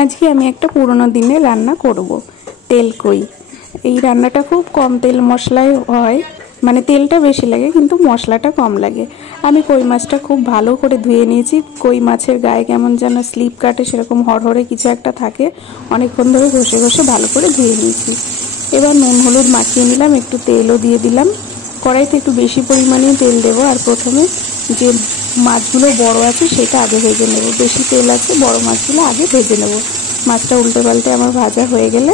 আজকে আমি একটা পুরনো দিনের রান্না করব, তেল কই। এই রান্নাটা খুব কম তেল মশলায় হয়, মানে তেলটা বেশি লাগে কিন্তু মশলাটা কম লাগে। আমি কই মাছটা খুব ভালো করে ধুয়ে নিয়েছি। কই মাছের গায়ে কেমন যেন স্লিপ কাটে, সেরকম হরহরে কিছু একটা থাকে। অনেকক্ষণ ধরে ঘষে ঘষে ভালো করে ধুয়ে নিয়েছি। এবার নুন হলুদ মাখিয়ে নিলাম, একটু তেলও দিয়ে দিলাম। কড়াইতে একটু বেশি পরিমাণে তেল দেবো, আর প্রথমে যে মাছগুলো বড় আছে সেটা আগে ভেজে নেব। বেশি তেল আছে, বড় মাছগুলো আগে ভেজে নেব। মাছটা উল্টে পাল্টে আমার ভাজা হয়ে গেলে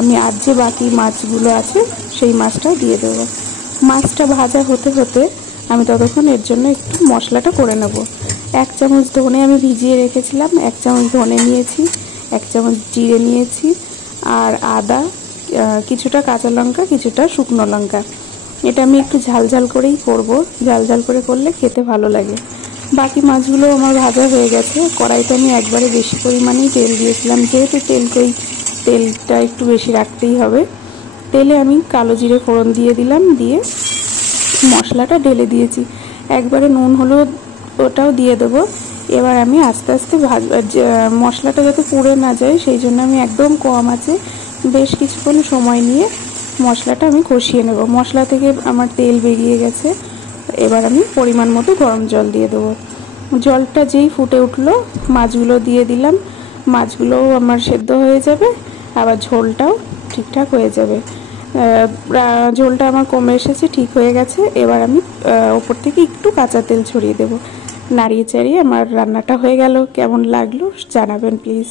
আমি আর যে বাকি মাছগুলো আছে সেই মাছটাও দিয়ে দেবো। মাছটা ভাজা হতে হতে আমি ততক্ষণ এর জন্য একটু মশলাটা করে নেব। 1 চামচ ধনে আমি ভিজিয়ে রেখেছিলাম, 1 চামচ ধনে নিয়েছি, 1 চামচ জিরে নিয়েছি, আর আদা, কিছুটা কাঁচা লঙ্কা, কিছুটা শুকনো লঙ্কা। এটা আমি একটু ঝাল ঝাল করেই করব, ঝাল ঝাল করে করলে খেতে ভালো লাগে। বাকি মাছগুলো আমার ভাজা হয়ে গেছে। কড়াইতে আমি একবারে বেশি পরিমাণেই তেল দিয়েছিলাম, যেহেতু তেলটা একটু বেশি রাখতেই হবে। তেলে আমি কালো জিরে ফোড়ন দিয়ে দিলাম, দিয়ে মশলাটা ঢেলে দিয়েছি। একবারে নুন হলুদ ওটাও দিয়ে দেবো। এবার আমি আস্তে আস্তে মশলাটা যাতে পুড়ে না যায় সেই জন্য আমি একদম কম আছে বেশ কিছুক্ষণ সময় নিয়ে মশলাটা আমি কষিয়ে নেব। মশলা থেকে আমার তেল বেরিয়ে গেছে। এবার আমি পরিমাণ মতো গরম জল দিয়ে দেবো। জলটা যেই ফুটে উঠলো মাছগুলো দিয়ে দিলাম। মাছগুলোও আমার সেদ্ধ হয়ে যাবে, আবার ঝোলটাও ঠিকঠাক হয়ে যাবে। ঝোলটা আমার কমে এসেছে, ঠিক হয়ে গেছে। এবার আমি ওপর থেকে একটু কাঁচা তেল ছড়িয়ে দেবো। নাড়িয়ে চাড়িয়ে আমার রান্নাটা হয়ে গেল। কেমন লাগলো জানাবেন প্লিজ।